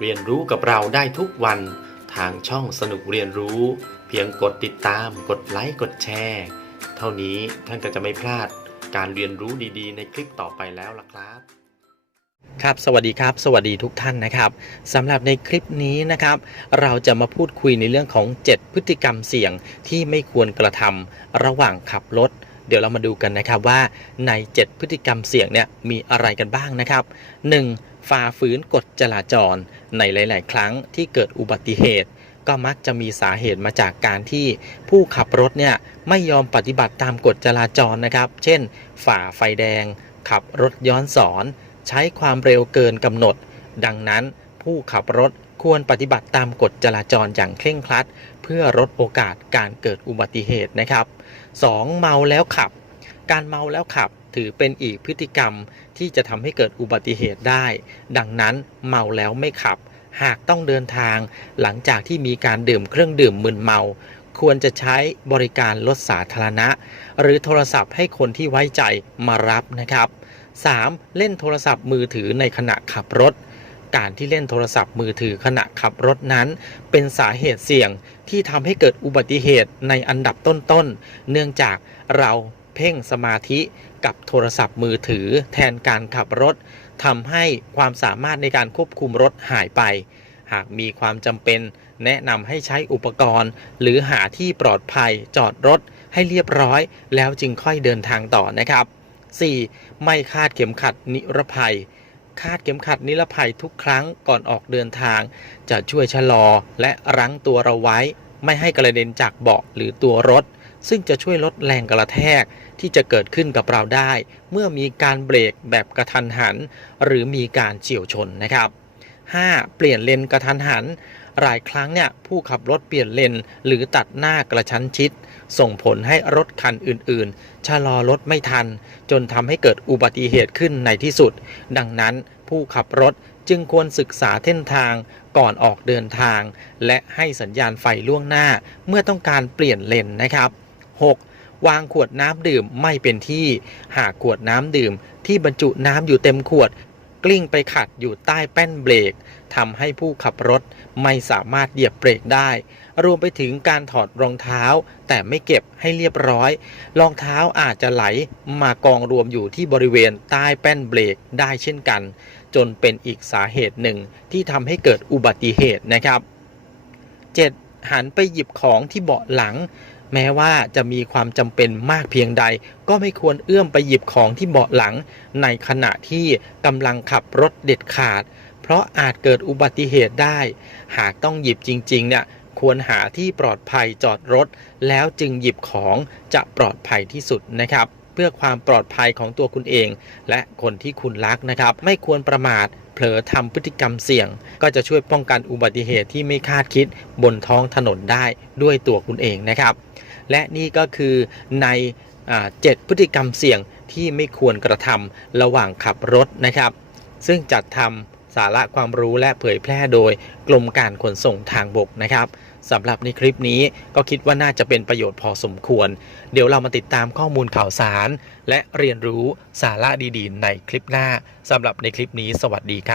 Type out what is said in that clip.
เรียนรู้กับเราได้ทุกวันทางช่องสนุกเรียนรู้ เพียงกดติดตาม กดไลค์กดแชร์ เท่านี้ท่านก็จะไม่พลาดการเรียนรู้ดีๆ ในคลิปต่อไปแล้วล่ะครับครับสวัสดีครับ สวัสดีทุกท่านนะครับสำหรับในคลิปนี้นะครับ เราจะมาพูดคุยในเรื่องของ 7 พฤติกรรมเสี่ยงที่ไม่ควรกระทำระหว่างขับรถ เดี๋ยวเรามาดูกันนะครับว่าใน 7 พฤติกรรมเสี่ยงเนี่ยมีอะไรกันบ้างนะครับ 1. ฝ่าฝืนกฎจราจร ในหลาย ๆ ครั้งที่เกิดอุบัติเหตุ ก็มักจะมีสาเหตุมาจากการที่ผู้ขับรถเนี่ยไม่ยอมปฏิบัติตามกฎจราจรนะครับ เช่น ฝ่าไฟแดง ขับรถย้อนสอน ใช้ความเร็วเกินกำหนด ดังนั้นผู้ขับรถ ควรปฏิบัติตามกฎจราจรอย่างเคร่งครัด เพื่อลดโอกาสการเกิดอุบัติเหตุนะครับ 2. เมาแล้วขับ การเมาแล้วขับถือเป็นอีกพฤติกรรมที่จะทำให้เกิดอุบัติเหตุได้ ดังนั้นเมาแล้วไม่ขับ หากต้องเดินทางหลังจากที่มีการดื่มเครื่องดื่มมึนเมา ควรจะใช้บริการรถสาธารณะ หรือโทรศัพท์ให้คนที่ไว้ใจมารับนะครับ 3. เล่นโทรศัพท์มือถือในขณะขับรถ การที่เล่นโทรศัพท์มือถือขณะขับรถนั้น เป็นสาเหตุเสี่ยงที่ทำให้เกิดอุบัติเหตุในอันดับต้นๆ เนื่องจากเราเพ่งสมาธิกับโทรศัพท์มือถือแทนการขับรถทำให้ความสามารถในการควบคุมรถหายไป หากมีความจำเป็น แนะนำให้ใช้อุปกรณ์ หรือหาที่ปลอดภัยจอดรถให้เรียบร้อย แล้วจึงค่อยเดินทางต่อนะครับ 4. ไม่คาดเข็มขัดนิรภัย คาดเข็มขัดนิรภัยทุกครั้งก่อนออกเดินทาง จะช่วยชะลอและรั้งตัวเราไว้ ไม่ให้กระเด็นจากเบาะหรือตัวรถ ซึ่งจะช่วยลดแรงกระแทกที่จะเกิดขึ้นกับเราได้ เมื่อมีการเบรกแบบกระทันหัน หรือมีการเฉี่ยวชนนะครับ 5. เปลี่ยนเลนกระทันหัน หลายครั้งเนี่ยผู้ขับรถเปลี่ยนเลนหรือตัดหน้ากระชั้นชิด ส่งผลให้รถคันอื่นๆ ชะลอรถไม่ทัน จนทำให้เกิดอุบัติเหตุขึ้นในที่สุด ดังนั้นผู้ขับรถจึงควรศึกษาเส้นทางก่อนออกเดินทาง และให้สัญญาณไฟล่วงหน้าเมื่อต้องการเปลี่ยนเลนนะครับ 6. วางขวดน้ำดื่มไม่เป็นที่ หากขวดน้ำดื่มที่บรรจุน้ำอยู่เต็มขวด กลิ้งไปขัดอยู่ใต้แป้นเบรกทำให้ผู้ขับรถไม่สามารถเหยียบเบรกได้ รวมไปถึงการถอดรองเท้า แต่ไม่เก็บให้เรียบร้อย รองเท้าอาจจะไหลมากองรวมอยู่ที่บริเวณใต้แป้นเบรกได้เช่นกัน จนเป็นอีกสาเหตุหนึ่งที่ทำให้เกิดอุบัติเหตุนะครับ 7. หันไปหยิบของที่เบาะหลัง แม้ว่าจะมีความจำเป็นมากเพียงใด ก็ไม่ควรเอื้อมไปหยิบของที่เบาะหลัง ในขณะที่กำลังขับรถเด็ดขาด เพราะอาจเกิดอุบัติเหตุได้ หากต้องหยิบจริงๆเนี่ยควรหาที่ปลอดภัยจอดรถ แล้วจึงหยิบของจะปลอดภัยที่สุดนะครับ เพื่อความปลอดภัยของตัวคุณเอง และคนที่คุณรักนะครับ ไม่ควรประมาทเผลอทำพฤติกรรมเสี่ยง ก็จะช่วยป้องกันอุบัติเหตุที่ไม่คาดคิดบนท้องถนนได้ด้วยตัวคุณเองนะครับ และนี่ก็คือในเจ็ดพฤติกรรมเสี่ยงที่ไม่ควรกระทำระหว่างขับรถนะครับ ซึ่งจัดทำ สาระความรู้และเผยแพร่โดยกรมการขนส่งทางบกนะครับสำหรับในคลิปนี้ก็คิดว่าน่าจะเป็นประโยชน์พอสมควร เดี๋ยวเรามาติดตามข้อมูลข่าวสาร และเรียนรู้สาระดีๆ ในคลิปหน้าสำหรับในคลิปนี้สวัสดีครับ